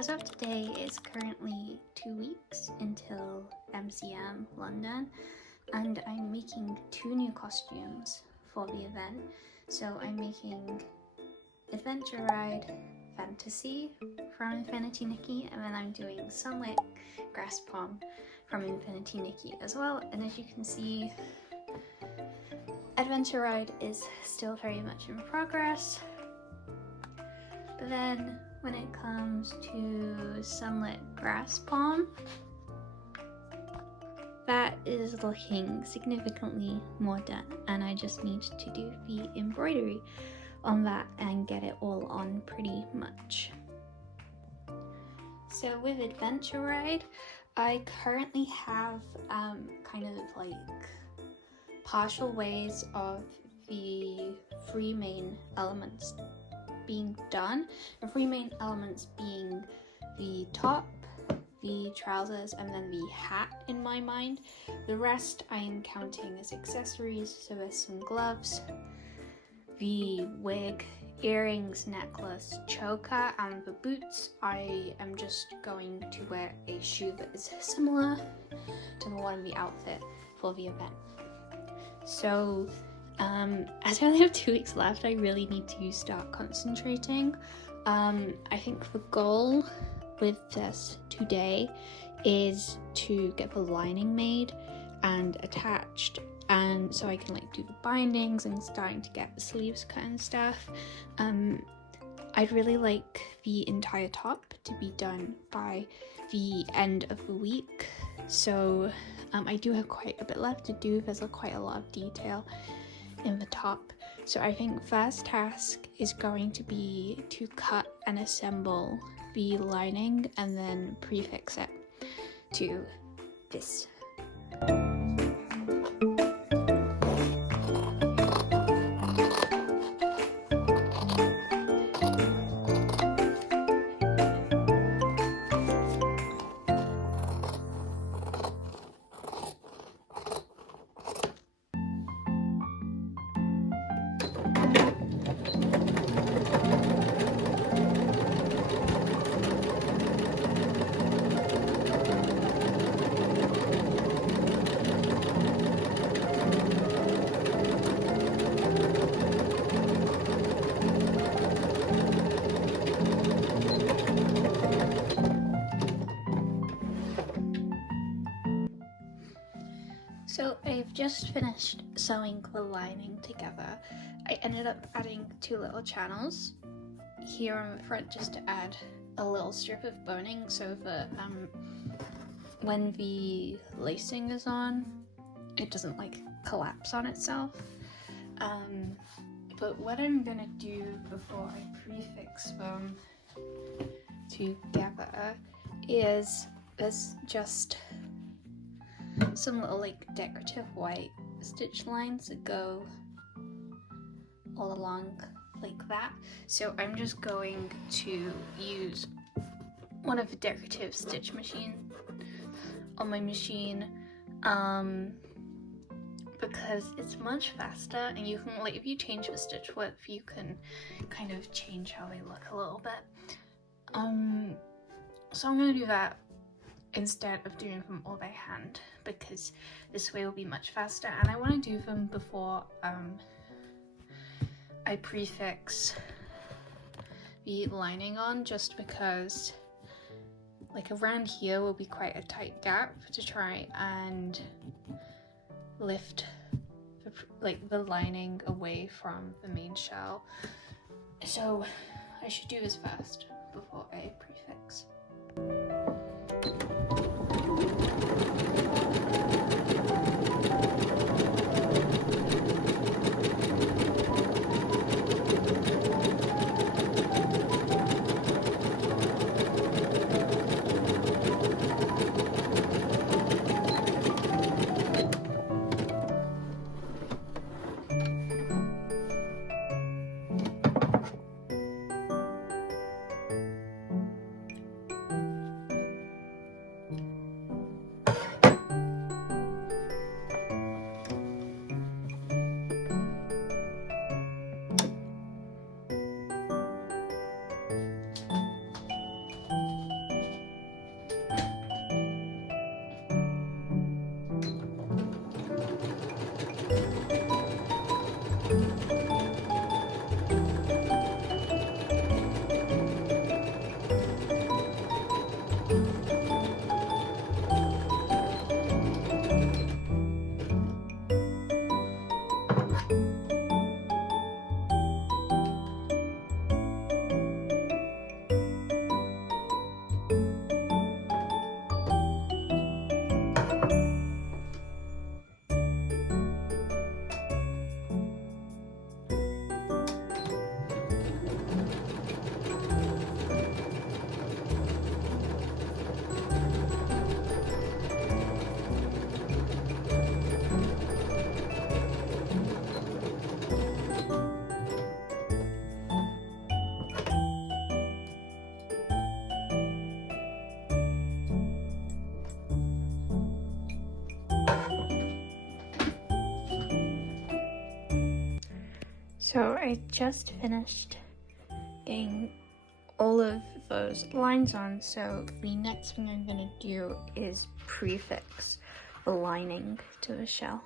as of today, it's currently 2 weeks until MCM London, and I'm making 2 new costumes for the event. So I'm making Adventure Ride Fantasy from Infinity Nikki, and then I'm doing Sunlit Grass Palm from Infinity Nikki as well. And as you can see, Adventure Ride is still very much in progress. But then when it comes to Sunlit Grass Palm, that is looking significantly more done, and I just need to do the embroidery on that and get it all on pretty much. So with Adventure Ride, I currently have kind of like partial ways of the 3 main elements being done. The 3 main elements being the top, the trousers, and then the hat in my mind. The rest I am counting as accessories, so there's some gloves, the wig, earrings, necklace, choker, and the boots. I am just going to wear a shoe that is similar to the one in the outfit for the event. So as I only have 2 weeks left, I really need to start concentrating. I think the goal with this today is to get the lining made and attached, and so I can like do the bindings and starting to get the sleeves cut and stuff. I'd really like the entire top to be done by the end of the week, so I do have quite a bit left to do. There's quite a lot of detail in the top, so I think first task is going to be to cut and assemble the lining and then prefix it to this. So I've just finished sewing the lining together. I ended up adding 2 little channels here on the front just to add a little strip of boning so that when the lacing is on, it doesn't like collapse on itself. But what I'm gonna do before I prefix them together is there's just some little like decorative white stitch lines that go all along like that. So I'm just going to use one of the decorative stitch machine on my machine because it's much faster, and you can like, if you change the stitch width, you can kind of change how they look a little bit. So I'm gonna do that instead of doing them all by hand, because this way will be much faster, and I want to do them before I prefix the lining on, just because like around here will be quite a tight gap to try and lift the lining away from the main shell. So I should do this first before I prefix. So I just finished getting all of those lines on, so the next thing I'm gonna do is prefix the lining to the shell.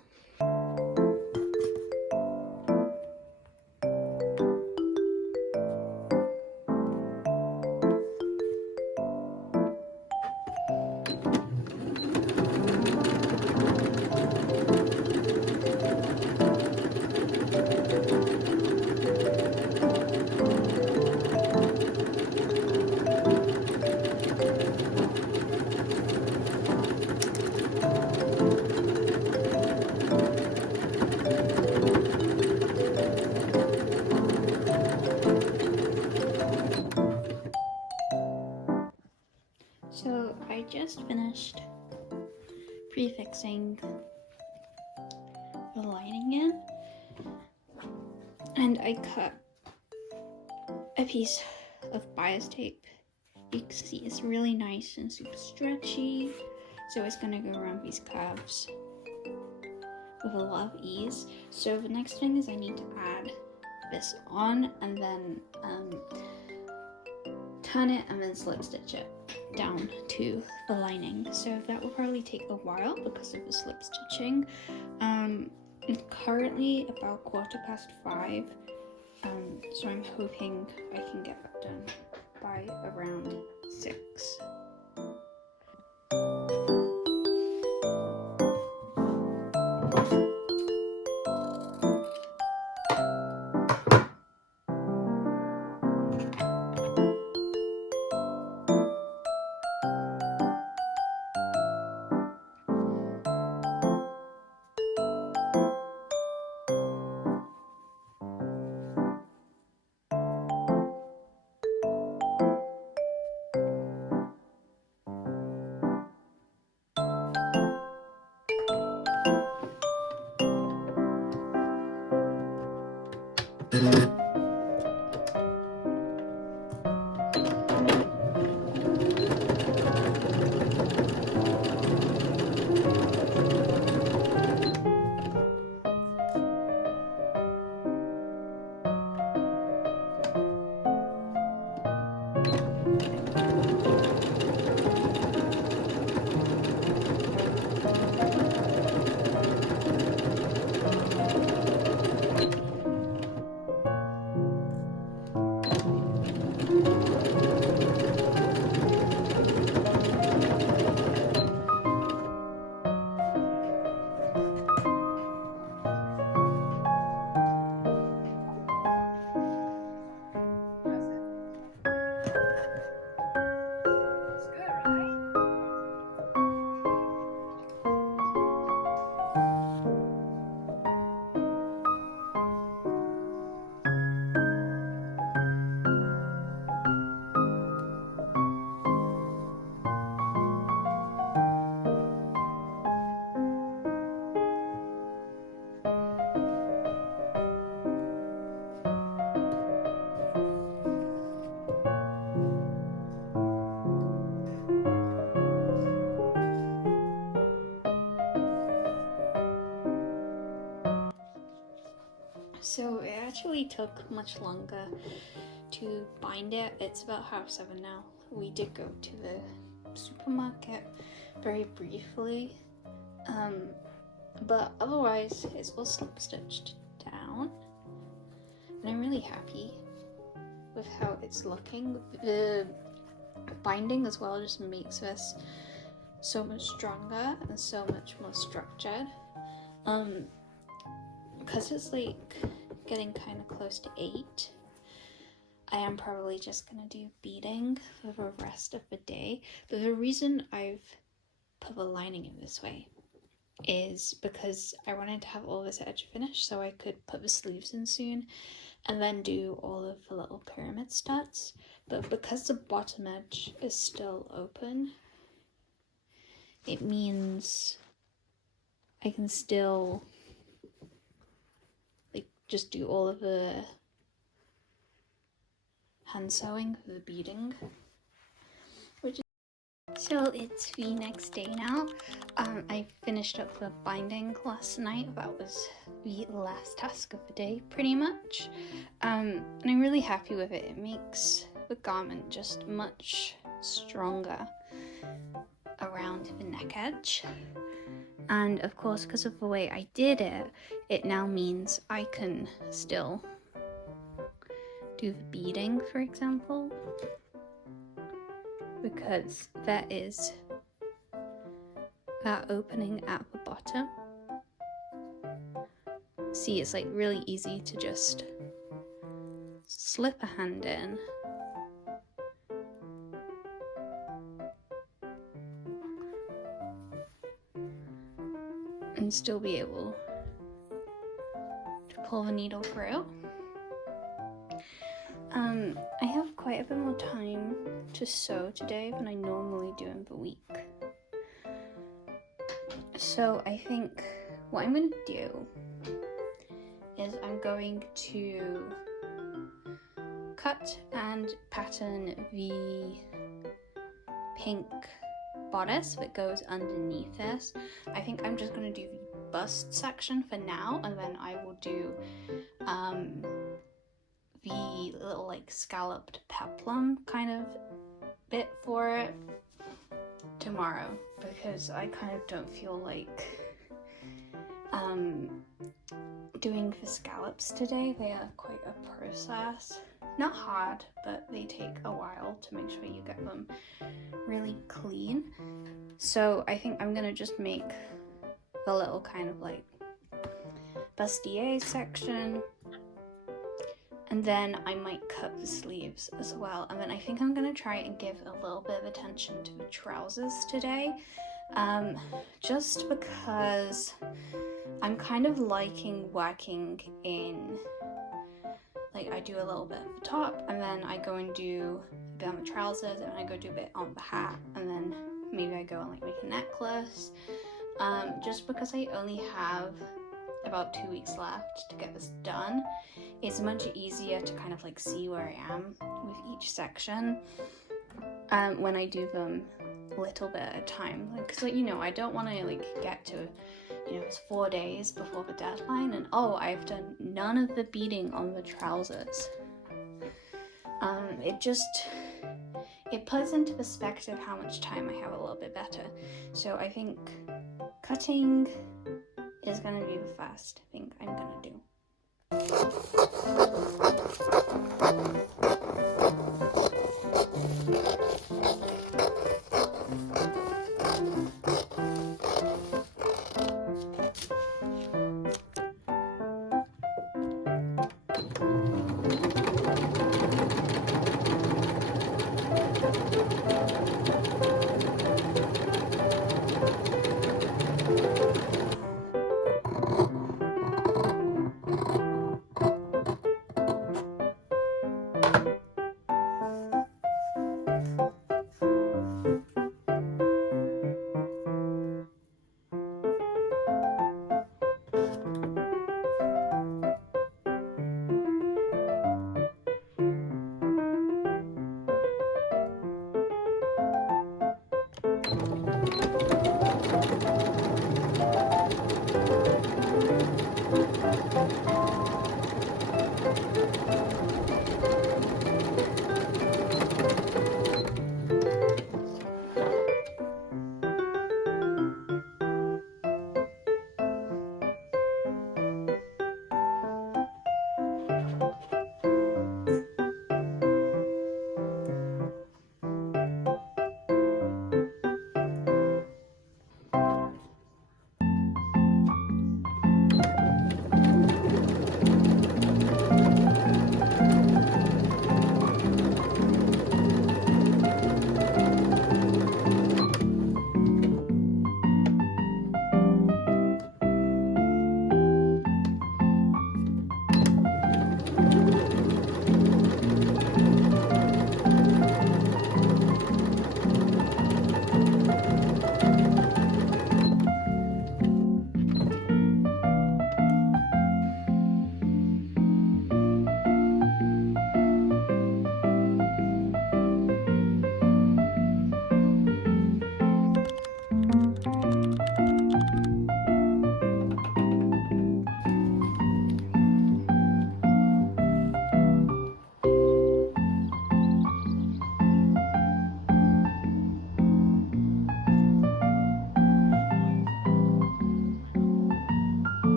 So I just finished prefixing the lining in, and I cut a piece of bias tape. You can see it's really nice and super stretchy, so it's gonna go around these curves with a lot of ease. So the next thing is I need to add this on and then turn it and then slip stitch it down to the lining. So that will probably take a while because of the slip stitching. It's currently about 5:15, so I'm hoping I can get that done by around 6. So it actually took much longer to bind it. It's about 7:30 now. We did go to the supermarket very briefly, but otherwise it's all slip stitched down, and I'm really happy with how it's looking. The binding as well just makes this so much stronger and so much more structured. because it's like getting kind of close to 8, I am probably just gonna do beading for the rest of the day. But the reason I've put the lining in this way is because I wanted to have all this edge finished so I could put the sleeves in soon and then do all of the little pyramid studs. But because the bottom edge is still open, it means I can still like just do all of the hand sewing for the beading. So it's the next day now. I finished up the binding last night. That was the last task of the day, pretty much. And I'm really happy with it. It makes the garment just much stronger around the neck edge. And of course, because of the way I did it, it now means I can still do the beading, for example, because there is that opening at the bottom. See, it's like really easy to just slip a hand in and still be able to pull the needle through. I have quite a bit more time to sew today than I normally do in the week. So I think what I'm going to do is I'm going to cut and pattern the pink bodice that goes underneath this. I think I'm just going to do the bust section for now, and then I will do the little like scalloped peplum kind of bit for it tomorrow, because I kind of don't feel like doing the scallops today. They are quite a process. Not hard, but they take a while to make sure you get them really clean. So I think I'm gonna just make the little kind of like bustier section, and then I might cut the sleeves as well. And then I think I'm gonna try and give a little bit of attention to the trousers today, just because I'm kind of liking working in, like, I do a little bit at the top, and then I go and do a bit on the trousers, and I go do a bit on the hat, and then maybe I go and like make a necklace, just because I only have about 2 weeks left to get this done. It's much easier to kind of like see where I am with each section when I do them a little bit at a time. Like, so you know, I don't want to like get to, you know, it's 4 days before the deadline and oh, I've done none of the beading on the trousers. It puts into perspective how much time I have a little bit better. So I think cutting is gonna be the first thing I'm gonna do.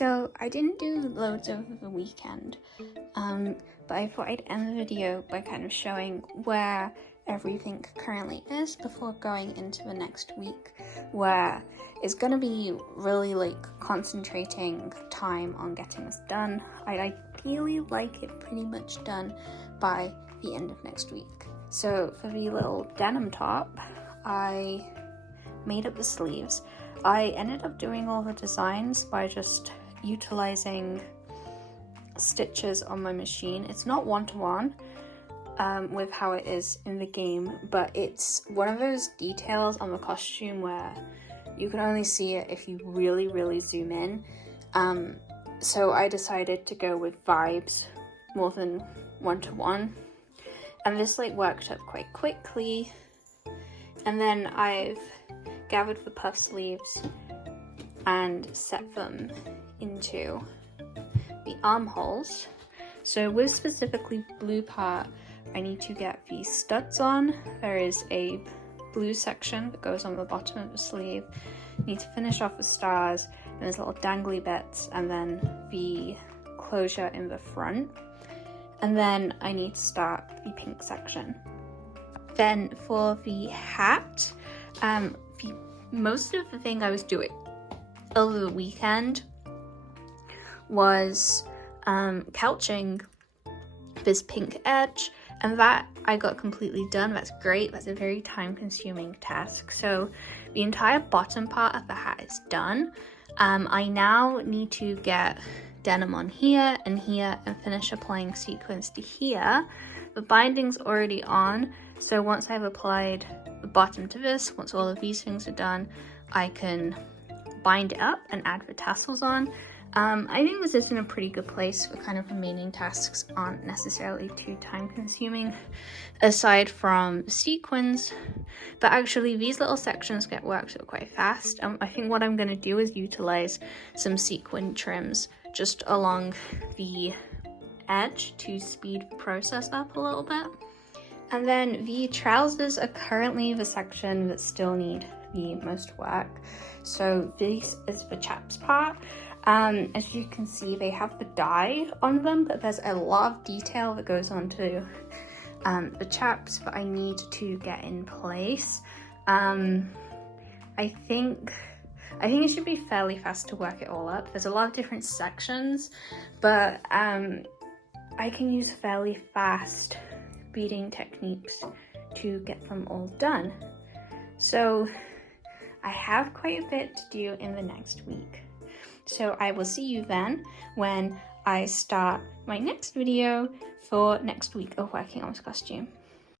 So I didn't do loads over the weekend, but I thought I'd end the video by kind of showing where everything currently is before going into the next week, where it's going to be really like concentrating time on getting this done. I'd ideally like it pretty much done by the end of next week. So for the little denim top, I made up the sleeves. I ended up doing all the designs by just utilizing stitches on my machine. It's not one-to-one with how it is in the game, but it's one of those details on the costume where you can only see it if you really zoom in. So I decided to go with vibes more than one-to-one, and this like worked up quite quickly. And then I've gathered the puff sleeves and set them into the armholes. So with specifically blue part, I need to get the studs on. There is a blue section that goes on the bottom of the sleeve. Need to finish off the stars, and there's little dangly bits, and then the closure in the front. And then I need to start the pink section. Then for the hat, most of the thing I was doing over the weekend was couching this pink edge, and that I got completely done. That's great. That's a very time-consuming task. So the entire bottom part of the hat is done. I now need to get denim on here and finish applying sequins to here. The binding's already on, so once I've applied the bottom to this, once all of these things are done, I can bind it up and add the tassels on. I think this is in a pretty good place. The kind of remaining tasks aren't necessarily too time consuming aside from sequins, but actually these little sections get worked up quite fast. I think what I'm going to do is utilize some sequin trims just along the edge to speed the process up a little bit. And then the trousers are currently the section that still need the most work. So this is the chaps part. As you can see, they have the dye on them, but there's a lot of detail that goes onto the chaps that I need to get in place. I think it should be fairly fast to work it all up. There's a lot of different sections, but I can use fairly fast beading techniques to get them all done. So I have quite a bit to do in the next week. So I will see you then when I start my next video for next week of working on this costume.